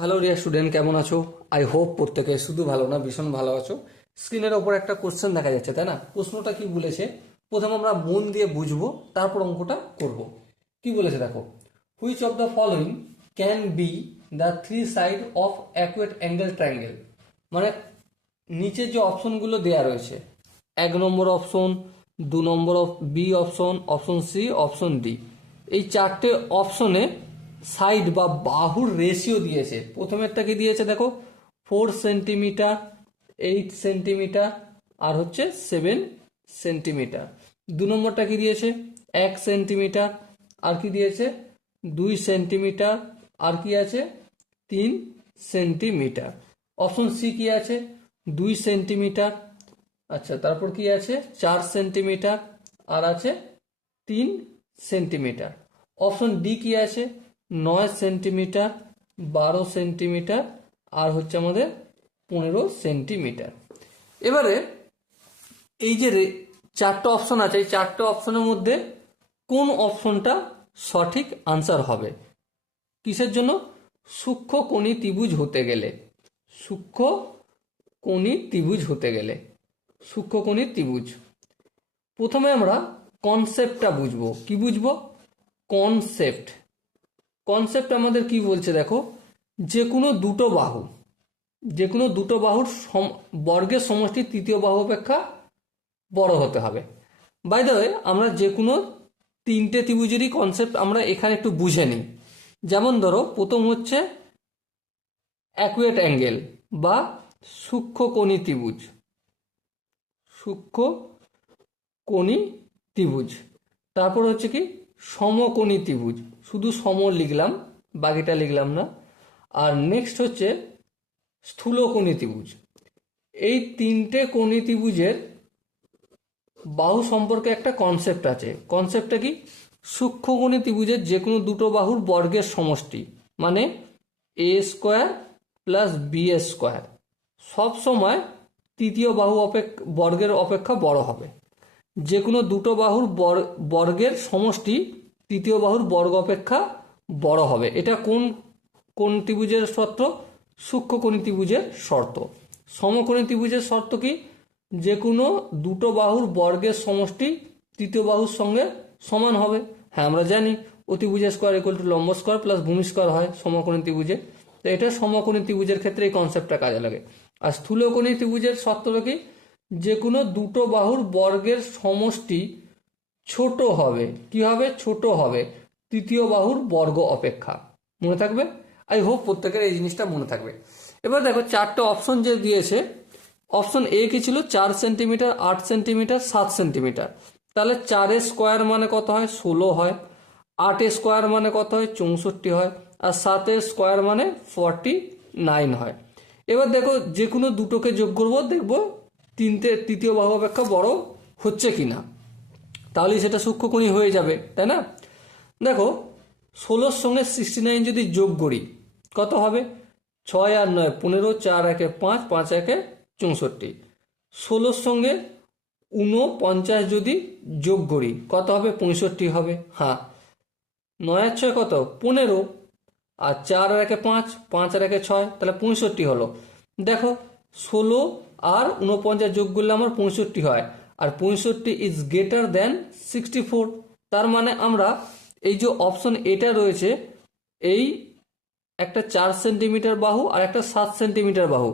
Hello dear student, কেমন আছো? I hope প্রত্যেকে শুধু ভালো না, ভীষণ ভালো আছো। স্ক্রিনের ওপর একটা কোশ্চেন দেখা যাচ্ছে, তাই না? প্রশ্নটা কি বলেছে প্রথম আমরা মন দিয়ে বুঝবো, তারপর অঙ্কটা করব। কি বলেছে দেখো, which of the following can be the three side of acute angle triangle. মানে নিচে যে অপশনগুলো দেয়া রয়েছে, 1 নম্বর অপশন, 2 নম্বর B option, option C, option D, এই চারটে অপশনে সাইড বা বাহুর রেশিও দিয়েছে। প্রথমেরটা কি দিয়েছে দেখো, 4 সেন্টিমিটার, 8 সেন্টিমিটার, আর হচ্ছে 7 সেন্টিমিটার। 2 নম্বরটা কি দিয়েছে, 1 সেন্টিমিটার, আর কি দিয়েছে 2 সেন্টিমিটার, আর কি আছে 3 সেন্টিমিটার। অপশন সি কি আছে, 2 সেন্টিমিটার, আচ্ছা তারপর কি আছে 4 সেন্টিমিটার, আর আছে 3 সেন্টিমিটার। অপশন ডি কি আছে, 9 সেন্টিমিটার, 12 সেন্টিমিটার, আর হচ্ছে আমাদের 15 সেন্টিমিটার। এবারে এই যে চারটে অপশন আছে, এই চারটে অপশনের মধ্যে কোন অপশনটা সঠিক আনসার হবে? কিসের জন্য? সূক্ষ্মকোণী ত্রিভুজ হতে গেলে, সূক্ষ্মকোণী ত্রিভুজ হতে গেলে, সূক্ষ্মকোণী ত্রিভুজ। প্রথমে আমরা কনসেপ্টটা বুঝবো। কি বুঝবো? কনসেপ্ট। কনসেপ্ট আমাদের কি বলছে দেখো, যে কোনো দুটো বাহু, যে কোনো দুটো বাহুর বর্গের সমষ্টি তৃতীয় বাহু অপেক্ষা বড় হতে হবে। বাই দ্য ওয়ে, আমরা যে কোনো তিনটে ত্রিভুজেরই কনসেপ্ট আমরা এখানে একটু বুঝে নিই। যেমন ধরো, প্রথম হচ্ছে অ্যাকুয়েট অ্যাঙ্গেল বা সূক্ষ্মকোণী ত্রিভুজ, সূক্ষ্মকোণী ত্রিভুজ। তারপর হচ্ছে কি সমকোণী ত্রিভুজ, শুধু সম লিখলাম, বাকিটা লিখলাম না। আর নেক্সট হচ্ছে স্থূলকোণী ত্রিভুজ। এই তিনটে কোণী ত্রিভুজের বাহু সম্পর্কে একটা কনসেপ্ট আছে। কনসেপ্টটা কি? সূক্ষ্মকোণী ত্রিভুজের যে কোনো দুটো বাহুর বর্গের সমষ্টি, মানে এ স্কোয়ার প্লাস বি স্কোয়ার, সবসময় তৃতীয় বাহু বর্গের অপেক্ষা বড় হবে। যে কোনো দুটো বাহুর বর্গের সমষ্টি তৃতীয় বাহুর বর্গ অপেক্ষা বড় হবে। এটা কোন কোন ত্রিভুজের শর্ত? সূক্ষ্মকোণী ত্রিভুজের শর্ত। সমকোণী ত্রিভুজের শর্ত কি? যে কোনো দুটো বাহুর বর্গের সমষ্টি তৃতীয় বাহুর সঙ্গে সমান হবে। হ্যাঁ, আমরা জানি অতিভুজের স্কোয়ার ইকুয়াল টু লম্ব স্কোয়ার প্লাস ভূমি স্কোয়ার হয় সমকোণী ত্রিভুজে। তো এটা সমকোণী ত্রিভুজের ক্ষেত্রে এই কনসেপ্টটা কাজে লাগে। আর স্থূলকোণী ত্রিভুজের শর্তটা কি? যে কোনো দুটো বাহুর বর্গের সমষ্টি ছোট হবে। কি হবে? ছোট হবে তৃতীয় বাহুর বর্গ অপেক্ষা। মনে থাকবে? আই হোপ প্রত্যেকের এই জিনিসটা মনে থাকবে। এবার দেখো চারটে অপশন যে দিয়েছে, অপশন এ কি ছিল? 4 সেন্টিমিটার, 8 সেন্টিমিটার, 7 সেন্টিমিটার। তাহলে 4 স্কোয়ার মানে কত হয়? 16 হয়। 8 স্কোয়ার মানে কত হয়? 64 হয়। আর 7 স্কোয়ার মানে 49 হয়। এবার দেখো যে কোনো দুটোকে যোগ করবো, দেখবো তৃতীয় বাহু অপেক্ষা বড় হচ্ছে কিনা, তাহলেই সেটা সূক্ষ্মকোণী হয়ে যাবে, তাই না? দেখো 16-র সঙ্গে 69 যদি যোগ করি কত হবে? 6 আর 9 15, 4 একে 5, 5 একে 64। 16-র সঙ্গে 49 যদি যোগ করি কত হবে? 65 হবে। হ্যাঁ, 9 আর 6 কত? 15, আর 4 আর একে 5, 5 আর একে 6, তাহলে 65 হলো। দেখো 16 আর 49 যোগ করলে আমার 65 হয়, আর 65 ইজ গ্রেটার দেন 64। তার মানে আমরা এই যে অপশন এটা রয়েছে, এই একটা 4 সেন্টিমিটার বাহু আর একটা 7 সেন্টিমিটার বাহু,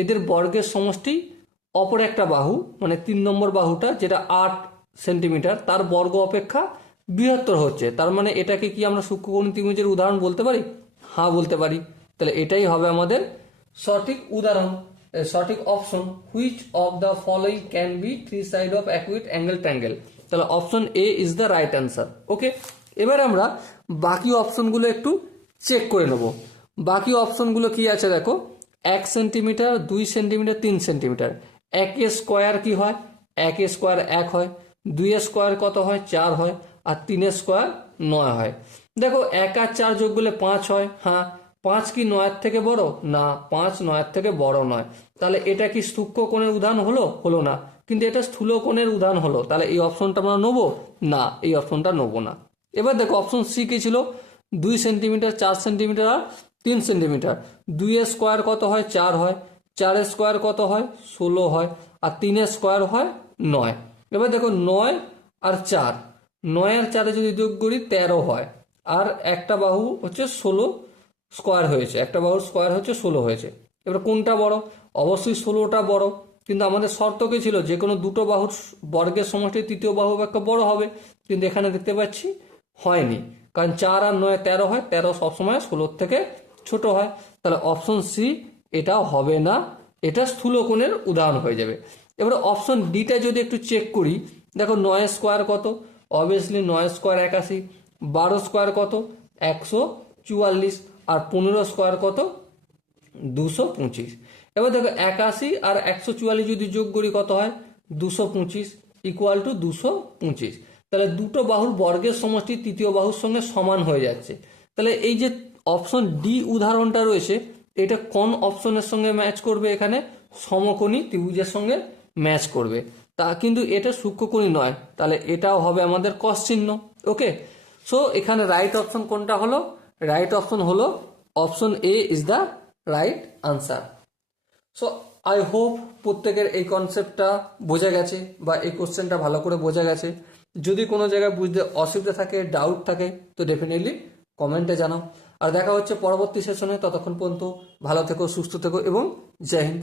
এদের বর্গের সমষ্টি অপর একটা বাহু, মানে 3 নম্বর বাহুটা যেটা 8 সেন্টিমিটার, তার বর্গ অপেক্ষা বৃহত্তর হচ্ছে। তার মানে এটাকে কি আমরা সূক্ষ্মকোণী ত্রিভুজের উদাহরণ বলতে পারি? হ্যাঁ, বলতে পারি। তাহলে এটাই হবে আমাদের সঠিক উদাহরণ, সঠিক option. Which of the following can be three side of acute angle triangle. তাহলে option A is the right answer. Okay, এবার আমরা বাকি অপশনগুলো একটু চেক করে নেব। বাকি অপশনগুলো কি আছে দেখো, 1 সেন্টিমিটার, 2 সেন্টিমিটার, 3 সেন্টিমিটার। 1 স্কোয়ার কি হয়? 1 স্কোয়ার 1 হয়। 2 স্কোয়ার কত হয়? 4 হয়। আর 3 স্কোয়ার 9 হয়। দেখো 1 আর 4 যোগ করলে 5 হয়। হ্যাঁ, 5 কি 9-এর থেকে বড়? না, 5 9-এর থেকে বড় নয়। তাহলে এটা কি সূক্ষ্মকোণের উদাহরণ হলো? হলো না। কিন্তু এটা স্থূলকোণের উদাহরণ হলো। তাহলে এই অপশনটা আমরা নেবো না, এই অপশনটা নেবো না। এবার দেখো অপশন সি কি ছিল? 2 সেন্টিমিটার, 4 সেন্টিমিটার, আর 3 সেন্টিমিটার। 2 স্কোয়ার কত হয়? 4 হয়। 4 স্কোয়ার কত হয়? 16 হয়। আর 3 স্কোয়ার হয় 9। এবার দেখো 9 আর 4, 9 আর 4 যদি যোগ করি 13 হয়। আর একটা বাহু হচ্ছে 16 স্কোয়ার হয়েছে, একটা বাহুর স্কোয়ার হচ্ছে 16 হয়েছে। এবার কোনটা বড়? অবশ্যই 16টা বড়, কিন্তু আমাদের শর্ত কি ছিল? যে কোনো দুটো বাহুর বর্গের সমষ্টি তৃতীয় বাহু অপেক্ষা বড় হবে, কিন্তু এখানে দেখতে পাচ্ছি হয়নি, কারণ 4 আর 9 13 হয়, 13 সবসময় 16 থেকে ছোট হয়। তাহলে অপশন সি এটা হবে না, এটা স্থূলকোণের উদাহরণ হয়ে যাবে। এবারে অপশন ডিটা যদি একটু চেক করি, দেখো 9 স্কোয়ার কত? Obviously 9 square 81। 12 স্কোয়ার কত? 144। আর 15 স্কোয়ার কত? 225। এবার দেখো 81 আর 144 যদি যোগ করি কত হয়? 225 ইকুয়াল টু 225। তাহলে দুটো বাহুর বর্গের সমষ্টি তৃতীয় বাহুর সঙ্গে সমান হয়ে যাচ্ছে। তাহলে এই যে অপশন ডি উদাহরণটা রয়েছে, এটা কোন অপশনের সঙ্গে ম্যাচ করবে? এখানে সমকোণী ত্রিভুজের সঙ্গে ম্যাচ করবে। তা কিন্তু এটা সূক্ষ্মকোণী নয়, তাহলে এটাও হবে আমাদের কস চিহ্ন। ওকে, সো এখানে রাইট অপশন কোনটা হলো? রাইট অপশন হলো option A is the right answer. So I hope প্রত্যেকের এই কনসেপ্টটা বোঝা গেছে বা এই কোশ্চেনটা ভালো করে বোঝা গেছে। যদি কোনো জায়গায় বুঝতে অসুবিধা থাকে, ডাউট থাকে, তো ডেফিনেটলি কমেন্টে জানাও। আর দেখা হচ্ছে পরবর্তী সেশনে। ততক্ষণ পর্যন্ত ভালো থেকো, সুস্থ থেকো এবং জয় হিন্দ।